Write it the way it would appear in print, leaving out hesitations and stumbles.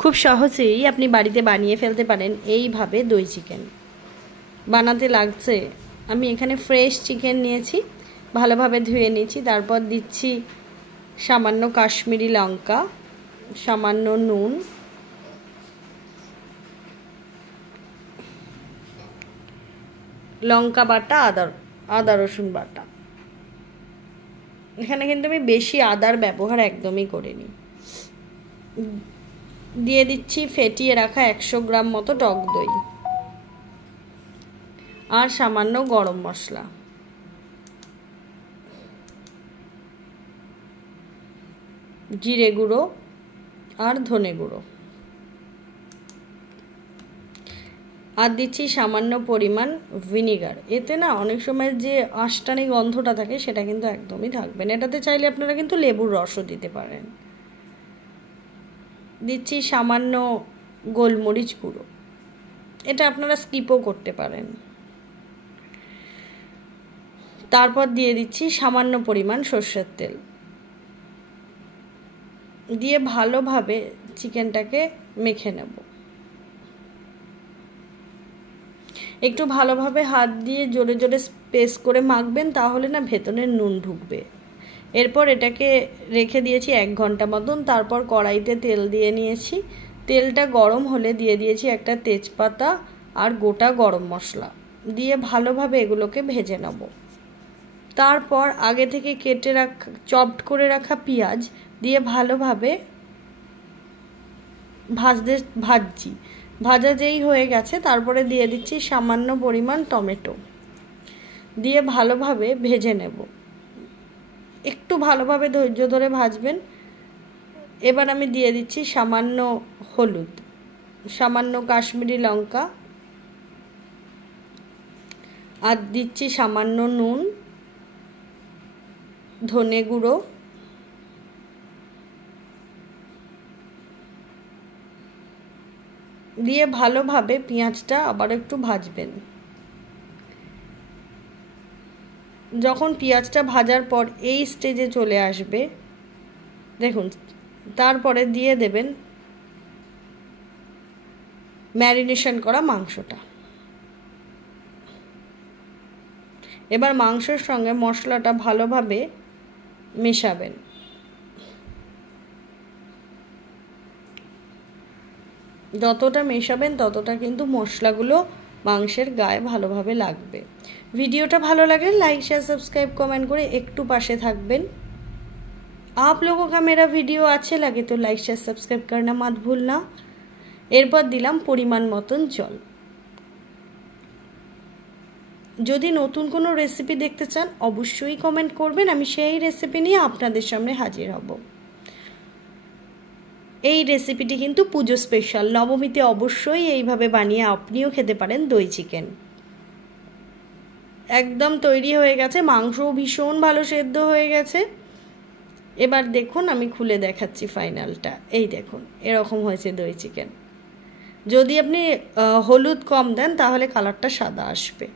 খুব সহজেই আপনি বাড়িতে বানিয়ে ফেলতে পারেন এইভাবে দই চিকেন। বানাতে লাগছে, আমি এখানে ফ্রেশ চিকেন নিয়েছি, ভালোভাবে ধুয়ে নিয়েছি। তারপর দিচ্ছি সামান্য কাশ্মীরি লঙ্কা, সামান্য নুন, লঙ্কা বাটা, আদা রসুন বাটা। এখানে কিন্তু আমি বেশি আদার ব্যবহার একদমই করিনি। দিয়ে দিচ্ছি ফেটিয়ে রাখা 100 গ্রাম মতো টক দই আর সামান্য গরম মশলা, জিরে গুঁড়ো আর ধনে গুঁড়ো, আর দিচ্ছি সামান্য পরিমাণ ভিনিগার। এতে না অনেক সময় যে আঁশটানি গন্ধটা থাকে সেটা কিন্তু একদমই থাকবে না। এটাতে চাইলে আপনারা কিন্তু লেবুর রসও দিতে পারেন। দিচ্ছি সামান্য গোলমরিচ গুঁড়ো, এটা আপনারা স্কিপও করতে পারেন। তারপর দিয়ে দিচ্ছি সামান্য পরিমাণ সর্ষের তেল, দিয়ে ভালোভাবে চিকেনটাকে মেখে নেব। একটু ভালোভাবে হাত দিয়ে জোরে জোরে প্রেস করে মাখবেন, তাহলে না ভেতরে নুন ঢুকবে। এরপর এটাকে রেখে দিয়েছি 1 ঘন্টা মতন। তারপর কড়াইতে তেল দিয়ে নিয়েছি, তেলটা গরম হলে দিয়ে দিয়েছি একটা তেজপাতা আর গোটা গরম মশলা, দিয়ে ভালোভাবে এগুলোকে ভেজে নেব। তারপর আগে থেকে কেটে চপড করে রাখা পেঁয়াজ দিয়ে ভালোভাবে ভাজছি। ভাজা যেই হয়ে গেছে তারপরে দিয়ে দিচ্ছি সামান্য পরিমাণ টমেটো, দিয়ে ভালোভাবে ভেজে নেব। একটু ভালোভাবে ধৈর্য ধরে ভাজবেন। এবার আমি দিয়ে দিচ্ছি সামান্য হলুদ, সামান্য কাশ্মীরি লঙ্কা, আর দিচ্ছি সামান্য নুন, ধনে গুঁড়ো, দিয়ে ভালোভাবে পেঁয়াজটা আবার একটু ভাজবেন। যখন পেঁয়াজটা ভাজার পর এই স্টেজে চলে আসবে দেখুন, তারপরে দিয়ে দেবেন ম্যারিনেশন করা মাংসটা। এবার মাংসের সঙ্গে মশলাটা ভালোভাবে মেশাবেন। যতটা মেশাবেন ততটা কিন্তু মশলাগুলো মাংসের গায়ে ভালোভাবে লাগবে। ভিডিওটা ভালো লাগলে लाइक शेयर सब्सक्राइब कमेंट করে একটু পাশে থাকবেন। आप लोगों का मेरा वीडियो अच्छे लगे तो लाइक शेयर सब्सक्राइब करना मत भूलना। এরপর দিলাম পরিমাণ মতন জল। যদি নতুন কোনো রেসিপি দেখতে চান অবশ্যই কমেন্ট করবেন, আমি সেই রেসিপি নিয়ে আপনাদের সামনে হাজির হব। এই রেসিপিটি কিন্তু পুজো স্পেশাল, নবমীতে অবশ্যই এইভাবে বানিয়ে আপনিও খেতে পারেন দই চিকেন। একদম তৈরি হয়ে গেছে, মাংসও ভীষণ ভালো সেদ্ধ হয়ে গেছে। এবার দেখুন আমি খুলে দেখাচ্ছি ফাইনালটা। এই দেখুন এরকম হয়েছে দই চিকেন। যদি আপনি হলুদ কম দেন তাহলে কালারটা সাদা আসবে।